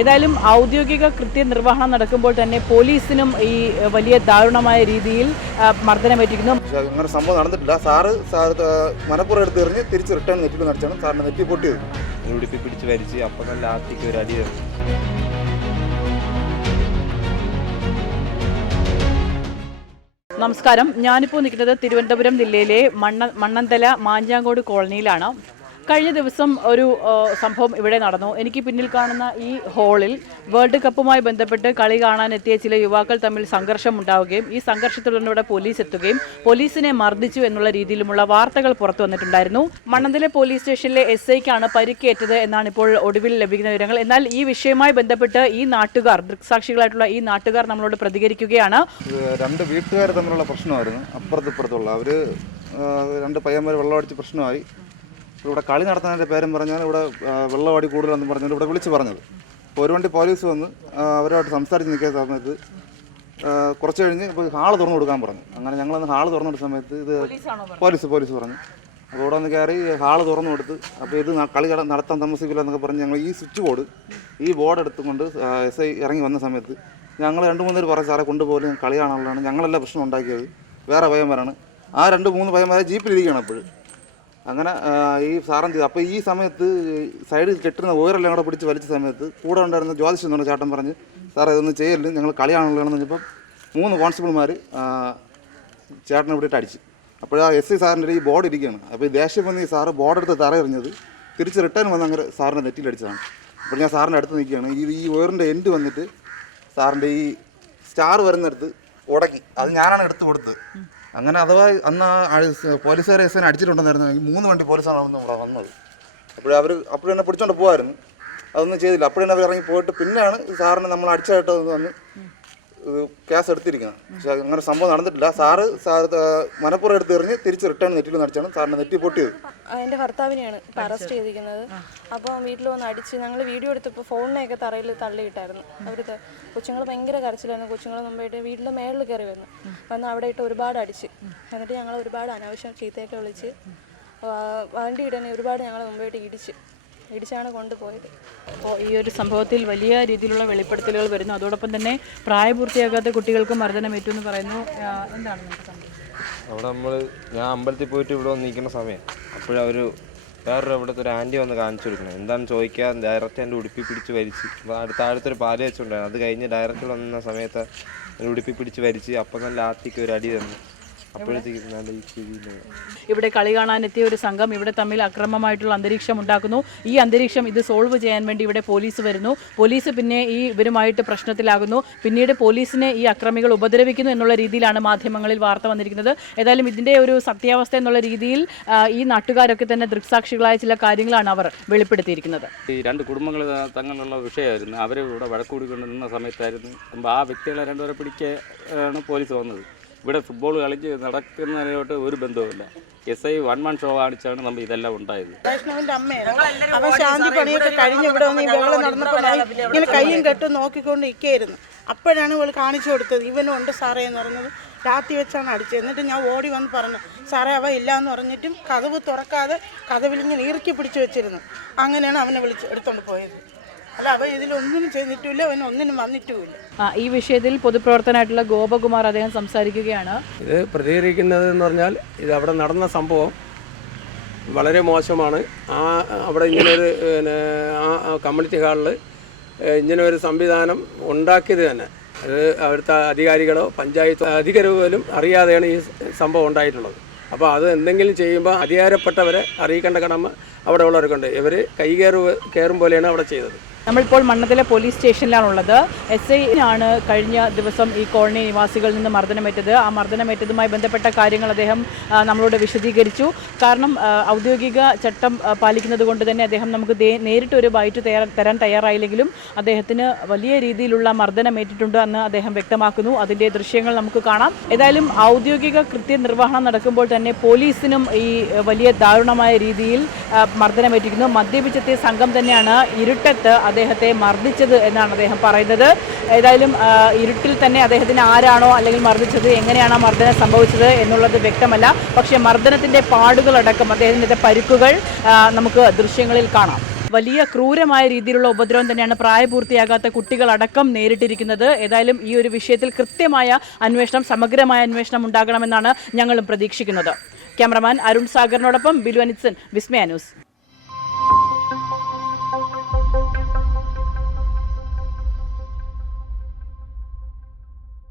ഏതായാലും ഔദ്യോഗിക കൃത്യനിർവഹണം നടക്കുമ്പോൾ തന്നെ പോലീസിനും ഈ വലിയ ദാരുണമായ രീതിയിൽ മർദ്ദനമേറ്റിരിക്കുന്നു. അങ്ങനെ സംഭവം നടന്നിട്ടില്ല. സാറ് മനപ്പുറം എടുത്ത് എറിഞ്ഞ് തിരിച്ച് റിട്ടേൺ നെറ്റിൽ നടച്ചാണ് സാറിന് നെറ്റി പൊട്ടിയത്. ഉടുപ്പി പിടിച്ച് വലിച്ച് അപ്പം നല്ല ആർത്തിക്ക് ഒരു അടി തന്നു. നമസ്കാരം, ഞാനിപ്പോൾ നിൽക്കുന്നത് തിരുവനന്തപുരം ജില്ലയിലെ മണ്ണന്തല മാഞ്ചാങ്കോട് കോളനിയിലാണ്. കഴിഞ്ഞ ദിവസം ഒരു സംഭവം ഇവിടെ നടന്നു. എനിക്ക് പിന്നിൽ കാണുന്ന ഈ ഹാളിൽ വേൾഡ് കപ്പുമായി ബന്ധപ്പെട്ട് കളി കാണാനെത്തിയ ചില യുവാക്കൾ തമ്മിൽ സംഘർഷം ഉണ്ടാവുകയും ഈ സംഘർഷത്തെ തുടർന്ന് ഇവിടെ പോലീസ് എത്തുകയും പോലീസിനെ മർദ്ദിച്ചു എന്നുള്ള രീതിയിലുമുള്ള വാർത്തകൾ പുറത്തു വന്നിട്ടുണ്ടായിരുന്നു. മണ്ണന്തല പോലീസ് സ്റ്റേഷനിലെ SIക്കാണ് പരിക്കേറ്റത് എന്നാണ് ഇപ്പോൾ ഒടുവിൽ ലഭിക്കുന്ന വിവരങ്ങൾ. എന്നാൽ ഈ വിഷയവുമായി ബന്ധപ്പെട്ട് ഈ നാട്ടുകാർ, ദൃക്സാക്ഷികളായിട്ടുള്ള ഈ നാട്ടുകാർ നമ്മളോട് പ്രതികരിക്കുകയാണ്. രണ്ട് വീട്ടുകാർ തമ്മിലുള്ള പ്രശ്നമായിരുന്നു. അപ്പുറത്തുള്ള അവര് രണ്ട് പയ്യന്മാർ വെള്ളമടിച്ച് പ്രശ്നമായി. ഇവിടെ കളി നടത്തുന്നതിൻ്റെ പേരും പറഞ്ഞാൽ ഇവിടെ വെള്ളവാടി കൂടുതലെന്ന് പറഞ്ഞാൽ ഇവിടെ വിളിച്ച് പറഞ്ഞത്. അപ്പോൾ ഒരു വണ്ടി പോലീസ് വന്ന് അവരുമായിട്ട് സംസാരിച്ച് നിൽക്കുന്ന സമയത്ത് കുറച്ച് കഴിഞ്ഞ് ഇപ്പോൾ ഹാള് തുറന്നു കൊടുക്കാൻ പറഞ്ഞു. അങ്ങനെ ഞങ്ങളന്ന് ഹാള് തുറന്നു കൊടുത്ത സമയത്ത് ഇത് പോലീസ് പറഞ്ഞു. അപ്പോൾ ഇവിടെ വന്ന് കയറി ഹാള് തുറന്നു കൊടുത്ത് അപ്പോൾ ഇത് കളി നടത്താൻ താമസിക്കില്ല എന്നൊക്കെ പറഞ്ഞ് ഞങ്ങൾ ഈ സ്വിച്ച് ബോർഡ് ബോർഡ് എടുത്തുകൊണ്ട് SI ഇറങ്ങി വന്ന സമയത്ത് ഞങ്ങൾ 2-3 പേര് പറഞ്ഞു, സാറെ കൊണ്ടുപോലും കളി കാണാനുള്ളതാണ്, ഞങ്ങളെല്ലാം പ്രശ്നം ഉണ്ടാക്കിയത്, വേറെ പയ്യന്മാരാണ്. ആ 2-3 പയ്യന്മാരെ ജീപ്പിലിരിക്കുകയാണ് അപ്പോഴും. അങ്ങനെ ഈ സാറൻ ചെയ്തു. അപ്പോൾ ഈ സമയത്ത് സൈഡിൽ കെട്ടുന്ന ഓയറെല്ലാം കൂടെ പിടിച്ച് വലിച്ച സമയത്ത് കൂടെ ഉണ്ടായിരുന്ന ജ്യോതിഷം എന്ന് പറഞ്ഞ ചേട്ടൻ പറഞ്ഞ്, സാറേ ഇതൊന്നും ചെയ്യല്ല, ഞങ്ങൾ കളിയാണുള്ളതെന്ന് പറഞ്ഞപ്പോൾ 3 കോൺസ്റ്റബിൾമാർ ചേട്ടനെ വിട്ടിട്ട് അടിച്ചു. അപ്പോൾ ആ SI സാറിൻ്റെ ഈ ബോർഡ് ഇരിക്കുകയാണ്. അപ്പോൾ ഈ ദേഷ്യം വന്ന് ഈ സാറ് ബോർഡെടുത്ത് തറ എറിഞ്ഞത് തിരിച്ച് റിട്ടേൺ വന്ന് അങ്ങനെ സാറിൻ്റെ നെറ്റിലടിച്ചതാണ്. അപ്പോൾ ഞാൻ സാറിൻ്റെ അടുത്ത് നിൽക്കുകയാണ്. ഈ ഓയറിൻ്റെ എൻഡ് വന്നിട്ട് സാറിൻ്റെ ഈ സ്റ്റാർ വരുന്നിടത്ത് ഉടക്കി. അത് ഞാനാണ് എടുത്ത് കൊടുത്തത്. അങ്ങനെ അഥവാ അന്ന് ആ പോലീസുകാരെ SIനെ അടിച്ചിട്ടുണ്ടെന്നായിരുന്നു. 3 വണ്ടി പോലീസാണ് ഇവിടെ വന്നത്. അപ്പോഴും എന്നെ പിടിച്ചോണ്ട് പോകുമായിരുന്നു. അതൊന്നും ചെയ്തില്ല. അപ്പോഴെന്നെ അവർ ഇറങ്ങി പോയിട്ട് പിന്നെയാണ് സാറിന് നമ്മൾ അടിച്ചായിട്ട് വന്ന് കേസ് എടുത്തിരിക്കുന്നത്. പക്ഷേ അങ്ങനെ സംഭവം നടന്നിട്ടില്ല. സാറ് മനപ്പുറം എടുത്ത് എറിഞ്ഞ് തിരിച്ച് റിട്ടേൺ നെറ്റിൽ നടച്ചാണ് സാറിന് നെറ്റി പൊട്ടിയത്. എൻ്റെ ഭർത്താവിനെയാണ് ഇപ്പോൾ അറസ്റ്റ് ചെയ്തിരിക്കുന്നത്. അപ്പോൾ വീട്ടിൽ വന്ന് അടിച്ച് ഞങ്ങൾ വീഡിയോ എടുത്തപ്പോൾ ഫോണിനെയൊക്കെ തറയിൽ തള്ളിയിട്ടായിരുന്നു. അവർ കൊച്ചുങ്ങൾ ഭയങ്കര കരച്ചിലായിരുന്നു. കൊച്ചുങ്ങൾ മുമ്പായിട്ട് വീട്ടിൻ്റെ മേളിൽ കയറി വന്ന് അവിടെ ഇട്ട് ഒരുപാട് അടിച്ച്, എന്നിട്ട് ഞങ്ങൾ ഒരുപാട് അനാവശ്യം ചീത്തയൊക്കെ വിളിച്ച് വണ്ടി ഇടനെ ഒരുപാട് ഞങ്ങൾ മുമ്പായിട്ട് ഇടിച്ചാണ് കൊണ്ടുപോയത്. അപ്പോൾ ഈ ഒരു സംഭവത്തിൽ വലിയ രീതിയിലുള്ള വെളിപ്പെടുത്തലുകൾ വരുന്നു. അതോടൊപ്പം തന്നെ പ്രായപൂർത്തിയാകാത്ത കുട്ടികൾക്ക് മർദ്ദനമേറ്റു എന്ന് പറയുന്നു. എന്താണ് നമുക്ക് സംഭവം? അവിടെ ഞാൻ അമ്പലത്തിൽ പോയിട്ട് ഇവിടെ വന്ന് നിൽക്കുന്ന സമയം അപ്പോഴവർ വേറൊരു ഇവിടുത്തെ ഒരു ആൻറ്റി വന്ന് കാണിച്ചു കൊടുക്കണം. എന്താണെന്ന് ചോദിക്കാൻ ഡയറക്റ്റ് എൻ്റെ ഉടുപ്പി പിടിച്ച് വലിച്ച്. അപ്പോൾ അടുത്തൊരു പാല് വെച്ചുകൊണ്ടായിരുന്നു. അത് കഴിഞ്ഞ് ഡയറക്റ്റ് വന്ന സമയത്ത് ഉടുപ്പി പിടിച്ച് വലിച്ച് അപ്പം നല്ല ആർത്തിക്ക് ഒരു അടി തന്നു. ഇവിടെ കളി കാണാനെത്തിയ ഒരു സംഘം ഇവിടെ തമ്മിൽ അക്രമമായിട്ടുള്ള അന്തരീക്ഷം ഉണ്ടാക്കുന്നു. ഈ അന്തരീക്ഷം ഇത് സോൾവ് ചെയ്യാൻ വേണ്ടി ഇവിടെ പോലീസ് വരുന്നു. പോലീസ് പിന്നെ ഈ ഇവരുമായിട്ട് പ്രശ്നത്തിലാകുന്നു. പിന്നീട് പോലീസിനെ ഈ അക്രമികൾ ഉപദ്രവിക്കുന്നു എന്നുള്ള രീതിയിലാണ് മാധ്യമങ്ങളിൽ വാർത്ത വന്നിരിക്കുന്നത്. ഏതായാലും ഇതിൻ്റെ ഒരു സത്യാവസ്ഥ എന്നുള്ള രീതിയിൽ ഈ നാട്ടുകാരൊക്കെ തന്നെ ദൃക്സാക്ഷികളായ ചില കാര്യങ്ങളാണ് അവർ വെളിപ്പെടുത്തിയിരിക്കുന്നത്. ഈ 2 കുടുംബങ്ങൾ തങ്ങളുള്ള വിഷയമായിരുന്നു. അവർ ഇവിടെ വഴക്കൂടിക്കൊണ്ട് നിന്ന സമയത്തായിരുന്നു ആ വ്യക്തികളെ 2 പേരെ പിടിക്കാണ് പോലീസ് വന്നത്. ഇവിടെ ഫുട്ബോൾ കളിച്ച് നടക്കുന്നതിലോട്ട് ഒരു ബന്ധവുമില്ല. SI 1-1 ഷോ കാണിച്ചാണ് നമ്മൾ ഇതെല്ലാം ഉണ്ടായത്. വൈഷ്ണവിന്റെ അമ്മയാണ്. അവൻ ശാന്തി പണിയൊക്കെ കഴിഞ്ഞ് ഇവിടെ വന്ന് ഈ ബഹളം നടന്നപ്പോൾ ഇങ്ങനെ കയ്യും കെട്ടും നോക്കിക്കൊണ്ട് ഇരിക്കുകയായിരുന്നു. അപ്പോഴാണ് ഇവൾ കാണിച്ചു കൊടുത്തത്, ഇവനും ഉണ്ട് സാറേ എന്ന് പറഞ്ഞത്. രാത്രി വെച്ചാണ് അടിച്ചത്. എന്നിട്ട് ഞാൻ ഓടി വന്ന് പറഞ്ഞു, സാറേ അവ ഇല്ല എന്ന് പറഞ്ഞിട്ടും കതവ് തുറക്കാതെ കതവിലിങ്ങനെ ഇറുക്കി പിടിച്ചു വെച്ചിരുന്നു. അങ്ങനെയാണ് അവനെ എടുത്തോണ്ട് പോയത്. അല്ല, അവൻ ഇതിലൊന്നിനും ചെയ്തിട്ടില്ല, അവൻ ഒന്നിനും വന്നിട്ടുമില്ല. ഈ വിഷയത്തിൽ പൊതുപ്രവർത്തനായിട്ടുള്ള ഗോപകുമാർ അദ്ദേഹം സംസാരിക്കുകയാണ്. ഇത് പ്രതികരിക്കുന്നത് എന്ന് പറഞ്ഞാൽ ഇത് അവിടെ നടന്ന സംഭവം വളരെ മോശമാണ്. അവിടെ ഇങ്ങനൊരു ആ കമ്മ്യൂണിറ്റി ഹാളിൽ ഇങ്ങനൊരു സംവിധാനം ഉണ്ടാക്കിയത് തന്നെ അത് അവിടുത്തെ അധികാരികളോ പഞ്ചായത്ത് അധികാരികളോ പോലും അറിയാതെയാണ് ഈ സംഭവം ഉണ്ടായിട്ടുള്ളത്. അപ്പോൾ അത് എന്തെങ്കിലും ചെയ്യുമ്പോൾ അധികാരപ്പെട്ടവരെ അറിയിക്കേണ്ട കടമ അവിടെ ഉള്ളവർക്കുണ്ട്. ഇവർ കയറും പോലെയാണ് അവിടെ ചെയ്തത്. നമ്മളിപ്പോൾ മണ്ണന്തല പോലീസ് സ്റ്റേഷനിലാണുള്ളത്. SI ആണ് കഴിഞ്ഞ ദിവസം ഈ കോളനി നിവാസികളിൽ നിന്ന് മർദ്ദനമേറ്റത്. ആ മർദ്ദനമേറ്റതുമായി ബന്ധപ്പെട്ട കാര്യങ്ങൾ അദ്ദേഹം നമ്മളോട് വിശദീകരിച്ചു. കാരണം ഔദ്യോഗിക ചട്ടം പാലിക്കുന്നത് കൊണ്ട് തന്നെ അദ്ദേഹം നമുക്ക് നേരിട്ടൊരു ബൈറ്റ് തരാൻ തയ്യാറായില്ലെങ്കിലും അദ്ദേഹത്തിന് വലിയ രീതിയിലുള്ള മർദ്ദനമേറ്റിട്ടുണ്ട് എന്ന് അദ്ദേഹം വ്യക്തമാക്കുന്നു. അതിൻ്റെ ദൃശ്യങ്ങൾ നമുക്ക് കാണാം. ഏതായാലും ഔദ്യോഗിക കൃത്യനിർവഹണം നടക്കുമ്പോൾ തന്നെ പോലീസിനും ഈ വലിയ ദാരുണമായ രീതിയിൽ മർദ്ദനമേറ്റിരിക്കുന്നു. മദ്യപിച്ചെത്തിയ സംഘം തന്നെയാണ് ഇരുട്ടത്ത് അദ്ദേഹത്തെ മർദ്ദിച്ചത് എന്നാണ് അദ്ദേഹം പറയുന്നത്. ഏതായാലും ഇരുട്ടിൽ തന്നെ അദ്ദേഹത്തിന് ആരാണോ അല്ലെങ്കിൽ മർദ്ദിച്ചത്, എങ്ങനെയാണ് ആ മർദ്ദനം സംഭവിച്ചത് എന്നുള്ളത് വ്യക്തമല്ല. പക്ഷേ മർദ്ദനത്തിൻ്റെ പാടുകളടക്കം അദ്ദേഹത്തിൻ്റെ പരിക്കുകൾ നമുക്ക് ദൃശ്യങ്ങളിൽ കാണാം. വലിയ ക്രൂരമായ രീതിയിലുള്ള ഉപദ്രവം തന്നെയാണ് പ്രായപൂർത്തിയാകാത്ത കുട്ടികളടക്കം നേരിട്ടിരിക്കുന്നത്. ഏതായാലും ഈ ഒരു വിഷയത്തിൽ കൃത്യമായ അന്വേഷണം, സമഗ്രമായ അന്വേഷണം ഉണ്ടാകണമെന്നാണ് ഞങ്ങളും പ്രതീക്ഷിക്കുന്നത്. ക്യാമറമാൻ അരുൺ സാഗറിനോടൊപ്പം ബിലു അനിത്സൻ, വിസ്മയ ന്യൂസ്.